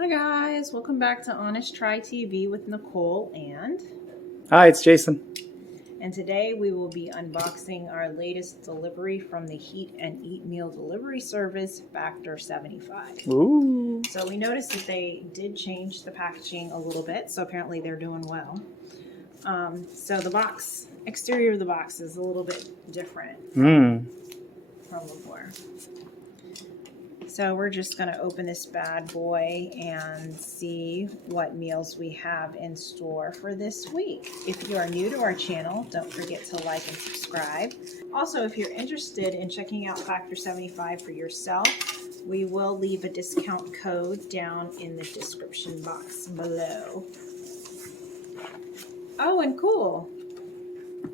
Hi guys, welcome back to Honest Try TV with Nicole and Hi, it's Jason. today we will be unboxing our latest delivery from the Heat and Eat meal delivery service, Factor 75. Ooh. So we noticed that they did change the packaging a little bit, so apparently they're doing well. So the exterior of the box is a little bit different from before. So we're just going to open this bad boy and see what meals we have in store for this week. If you are new to our channel, don't forget to like and subscribe. Also, if you're interested in checking out Factor 75 for yourself, we will leave a discount code down in the description box below. Oh, and cool.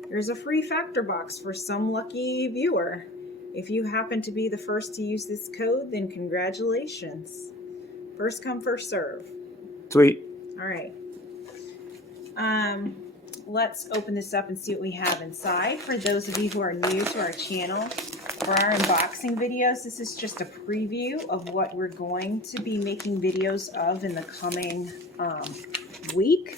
There's a free Factor box for some lucky viewer. If you happen to be the first to use this code, then congratulations. First come, first serve. Sweet. All right. Let's open this up and see what we have inside. For those of you who are new to our channel, for our unboxing videos, this is just a preview of what we're going to be making videos of in the coming week.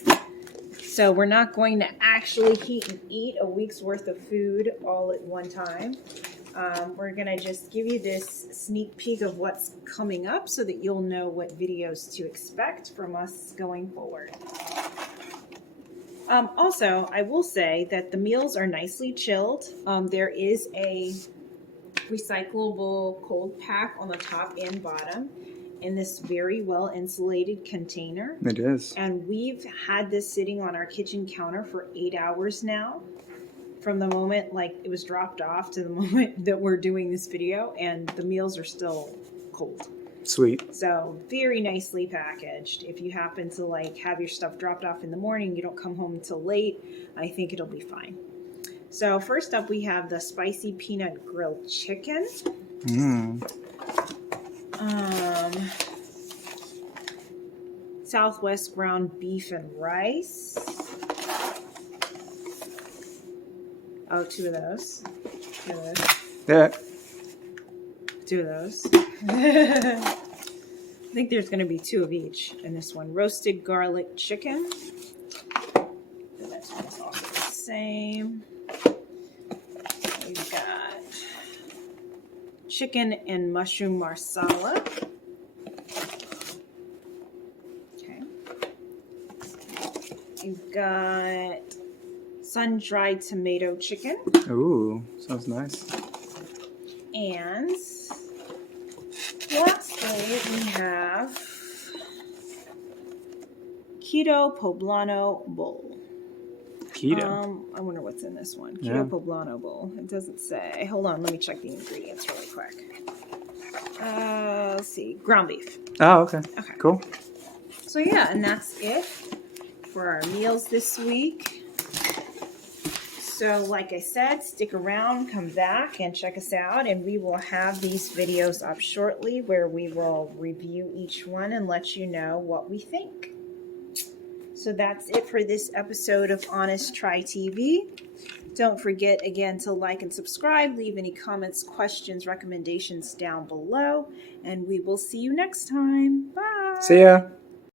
So we're not going to actually heat and eat a week's worth of food all at one time. We're going to just give you this sneak peek of what's coming up so that you'll know what videos to expect from us going forward. Also, I will say that the meals are nicely chilled. There is a recyclable cold pack on the top and bottom in this very well insulated container. It is. And we've had this sitting on our kitchen counter for 8 hours now. From the moment it was dropped off to the moment that we're doing this video, and the meals are still cold. Sweet. So very nicely packaged. If you happen to have your stuff dropped off in the morning, you don't come home until late, I think it'll be fine. So first up we have the spicy peanut grilled chicken. Southwest ground beef and rice. Oh, two of those. Yeah. Two of those. I think there's going to be two of each in this one. Roasted garlic chicken. The next one is also the same. We've got chicken and mushroom marsala. Okay. We've got sun-dried tomato chicken. Ooh, sounds nice. And lastly, we have keto poblano bowl. Keto. I wonder what's in this one. Keto poblano bowl. It doesn't say. Hold on, let me check the ingredients really quick. Let's see. Ground beef. Oh, okay. Okay. Cool. So yeah, and that's it for our meals this week. So like I said, stick around, come back and check us out, and we will have these videos up shortly where we will review each one and let you know what we think. So that's it for this episode of Honest Try TV. Don't forget again to like and subscribe, leave any comments, questions, recommendations down below, and we will see you next time. Bye! See ya!